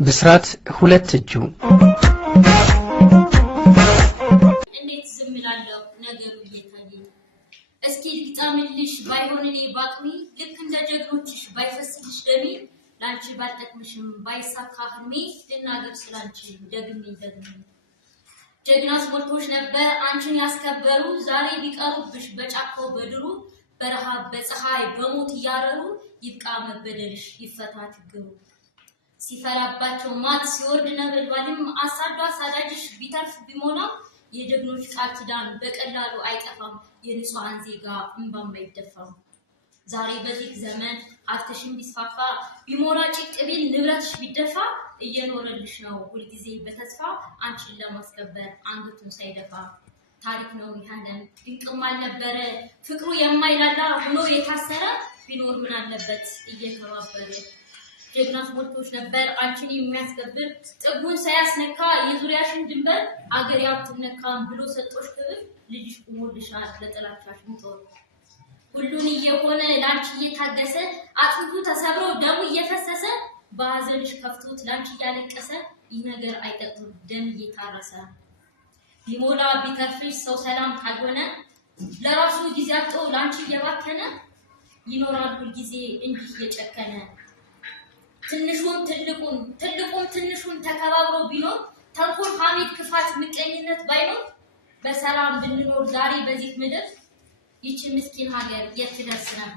ብስራት ሁለት እጁ እንዴት ዝም ይላለው ነገሩ እየታየ እስኪ ልግጣምልሽ ባይሆን እኔ ባቅሚ ልክ እንደ ጀግኖችሽ ባይፈስልሽ ደሜ ላንቺ ባልጠቅምሽም ባይሳካ ህልሜ ልናገር ስላንቺ ደግሜ ጀግናስ ሞልቶሽ ነበር አንቺን ያስከበሩ ዛሬ ቢቀሩብሽ በጫካው በድሩ በረሃብ በፀሐይ በሞት ያረሩ ይብቃ መበደልሽ ይፈታ ችግሩ ሲፈራባቸው ማት ሲወርድ ነበልባልም አሳዷ አሳዳጅሽ ቢተርፍ ቢሞላ የጀግኖች ቃል ኪዳን በቀላሉ አይጠፋም የንጹሃን ዜጋ እንባም አይደፋም ዛሬ በዚህ ዘመን ሀብትሽን ቢስፋፋ ቢሞላ ጭቅቢል ንብረትሽ ቢደፋ እየኖረልሽ ነው ሁሉ ጊዜ በተስፋ አንቺን ለማስከበር አንገቱን ሳይደፋ ታሪክ ነው ይሃለን ድንቅም አልነበረ ፍቅሩ የማይላላ ሆኖ የታሰረ ቢኖር ምን አለበት እየተባበረ ጀግናስ ሞልቶሽ ነበር አንቺን የሚያስከብር ጥጉን ሳያስነካ የዙሪያሽን ድንበር አገር ያትነካም ብሎ ሰጦሽ ክብር ልጅሽ ቆሞልሻል ለጥላቻሽ ሞቶር ሁሉን እየሆነ ላንቺ እየታገሰ አጥንቱ ተሰብሮ ደሙ እየፈሰሰ ባዘንሽ ከፍቶት ላንቺ ያለቀሰ ይህ ነገር አይጠቅም ደም እየታረሰ ቢሞላ ቢተርፍሽ ሰው ሰላም ካልሆነ ለራሱ ጊዜ አጥቶ ላንቺ እየባከነ ይኖራል ሁሉ ጊዜ እንጂ እየጨከነ ትንሹን ትልቁን ተከባብሮ ቢኖር ተንኮል ሐሜት ክፋት ምቀኝነት ባይኖር በሰላም ብንኖር ዛሬ በዚህ ምድር ይቺ ምስኪን ሀገር የት ትደርስ ነበር